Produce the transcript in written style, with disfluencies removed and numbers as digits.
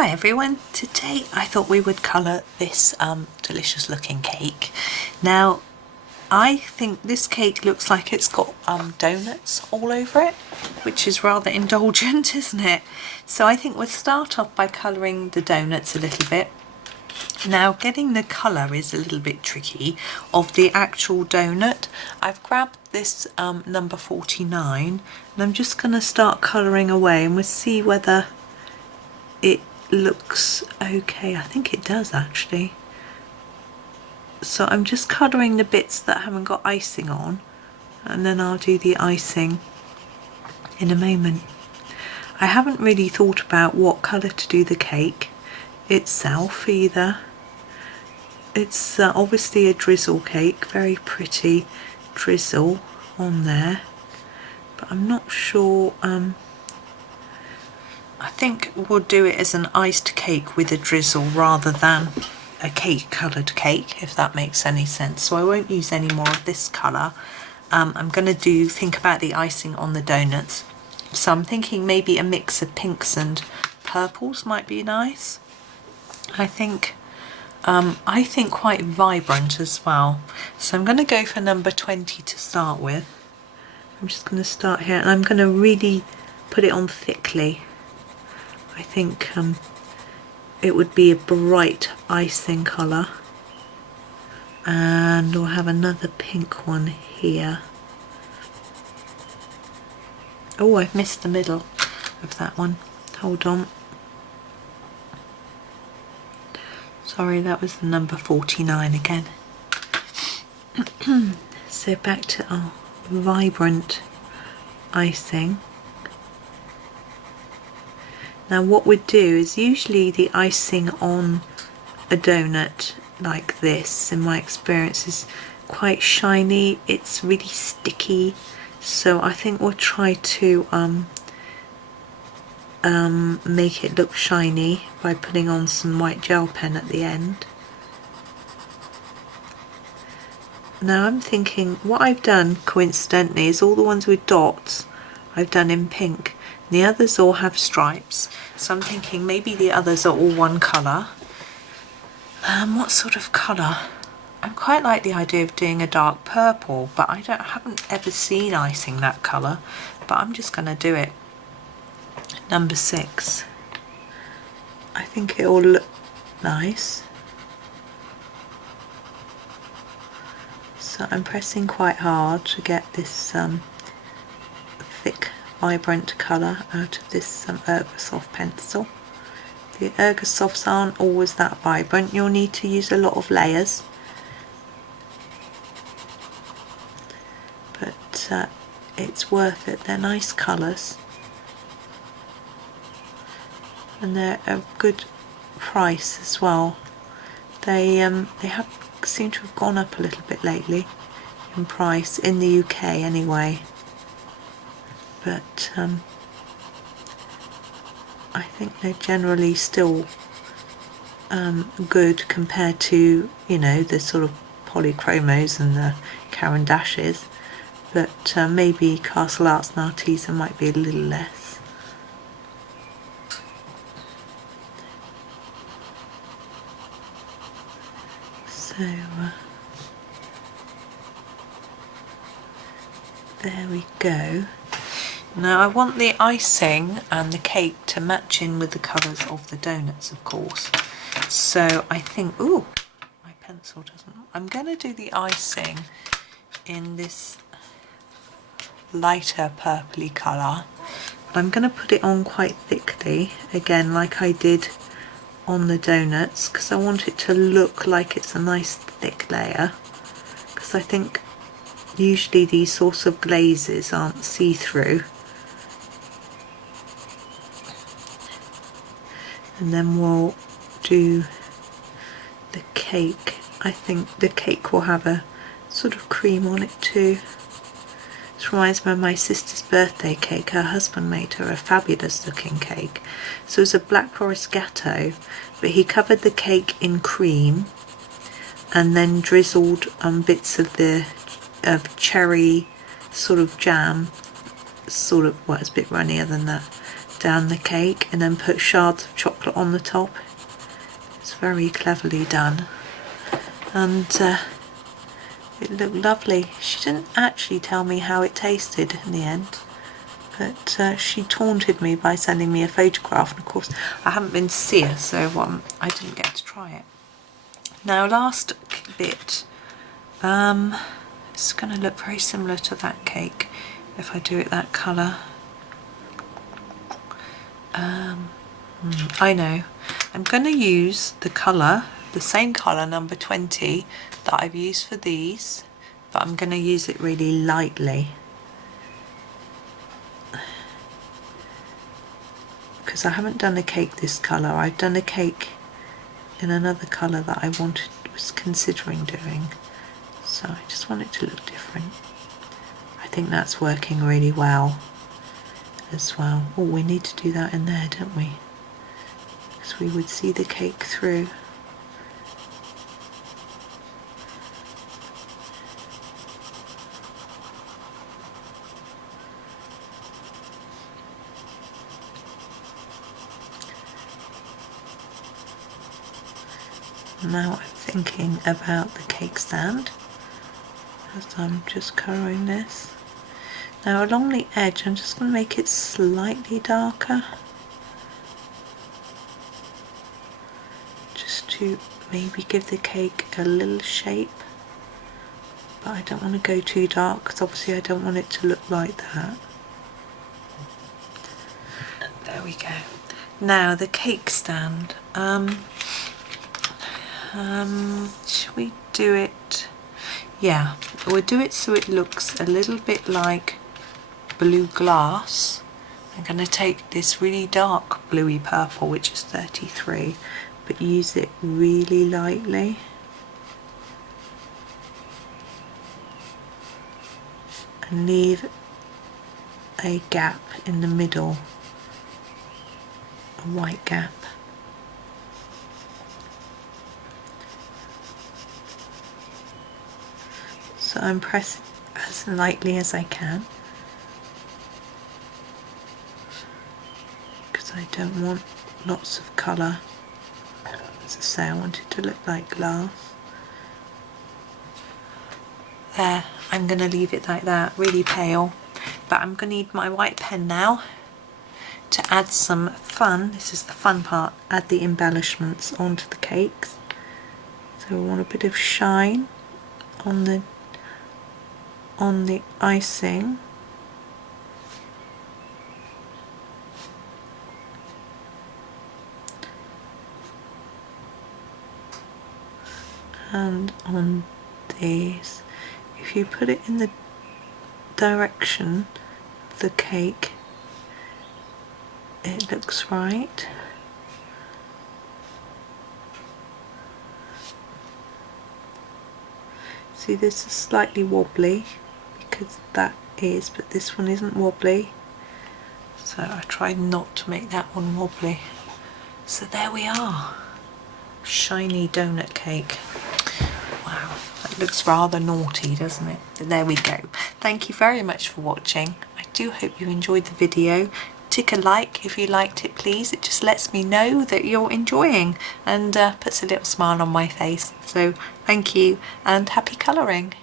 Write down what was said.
Hi everyone, today I thought we would colour this delicious looking cake. Now I think this cake looks like it's got donuts all over it, which is rather indulgent, isn't it? So I think we'll start off by colouring the donuts a little bit. Now getting the colour is a little bit tricky of the actual donut. I've grabbed this number 49 and I'm just going to start colouring away and we'll see whether it looks okay. I think it does actually. So I'm just colouring the bits that haven't got icing on and then I'll do the icing in a moment. I haven't really thought about what colour to do the cake itself either. It's obviously a drizzle cake, very pretty drizzle on there, but I'm not sure. I think we'll do it as an iced cake with a drizzle rather than a cake coloured cake, if that makes any sense. So I won't use any more of this colour. I'm going to think about the icing on the donuts. So I'm thinking maybe a mix of pinks and purples might be nice. I think quite vibrant as well. So I'm going to go for number 20 to start with. I'm just going to start here and I'm going to really put it on thickly. I think it would be a bright icing colour, and we'll have another pink one here. Oh, I've missed the middle of that one. Hold on. Sorry, that was the number 49 again. So back to our vibrant icing. Now what we'd do is usually the icing on a donut like this, in my experience, is quite shiny. It's really sticky. So I think we'll try to make it look shiny by putting on some white gel pen at the end. Now I'm thinking what I've done coincidentally is all the ones with dots I've done in pink. The others all have stripes, so I'm thinking maybe the others are all one colour. What sort of colour? I quite like the idea of doing a dark purple, but I haven't ever seen icing that colour, but I'm just going to do it. Number 6. I think it will look nice. So I'm pressing quite hard to get this thick vibrant colour out of this Ergosoft pencil. The Ergosofts aren't always that vibrant, you'll need to use a lot of layers, but it's worth it. They're nice colours and they're a good price as well. They seem to have gone up a little bit lately in price, in the UK anyway. But I think they're generally still good compared to, you know, the sort of polychromos and the Caran d'Aches, but maybe Castle Arts and Artisan might be a little less. So there we go. Now I want the icing and the cake to match in with the colours of the donuts, of course. So I think, ooh, my pencil doesn't. I'm going to do the icing in this lighter purpley colour. But I'm going to put it on quite thickly, again like I did on the donuts, because I want it to look like it's a nice thick layer. Because I think usually these sorts of glazes aren't see-through. And then we'll do the cake. I think the cake will have a sort of cream on it too. This reminds me of my sister's birthday cake. Her husband made her a fabulous looking cake. So it was a Black Forest Gâteau, but he covered the cake in cream and then drizzled bits of the cherry sort of jam, sort of, well, it's a bit runnier than that, down the cake and then put shards of chocolate on the top. It's very cleverly done, and it looked lovely. She didn't actually tell me how it tasted in the end, but she taunted me by sending me a photograph, and of course I haven't been to see her, so I didn't get to try it. Now, last bit, it's going to look very similar to that cake if I do it that colour. I know. I'm going to use the colour, the same colour, number 20, that I've used for these, but I'm going to use it really lightly, because I haven't done a cake this colour. I've done a cake in another colour that I was considering doing, so I just want it to look different. I think that's working really well as well. Oh, we need to do that in there, don't we? Because we would see the cake through. Now I'm thinking about the cake stand as I'm just colouring this. Now along the edge I'm just going to make it slightly darker, just to maybe give the cake a little shape, but I don't want to go too dark because obviously I don't want it to look like that. There we go. Now the cake stand. Should we do it? Yeah, we'll do it so it looks a little bit like blue glass. I'm going to take this really dark bluey purple, which is 33, but use it really lightly. And leave a gap in the middle, a white gap. So I'm pressing as lightly as I can, because I don't want lots of colour. As I say, I want it to look like glass. There, I'm going to leave it like that, really pale. But I'm going to need my white pen now to add some fun. This is the fun part, add the embellishments onto the cakes. So we want a bit of shine on the icing, and on these. If you put it in the direction of the cake, it looks right. See, this is slightly wobbly because that is, but this one isn't wobbly, so I tried not to make that one wobbly. So there we are, shiny donut cake. Wow, that looks rather naughty, doesn't it? But there we go. Thank you very much for watching. I do hope you enjoyed the video. Tick a like if you liked it, please. It just lets me know that you're enjoying and puts a little smile on my face. So thank you and happy colouring.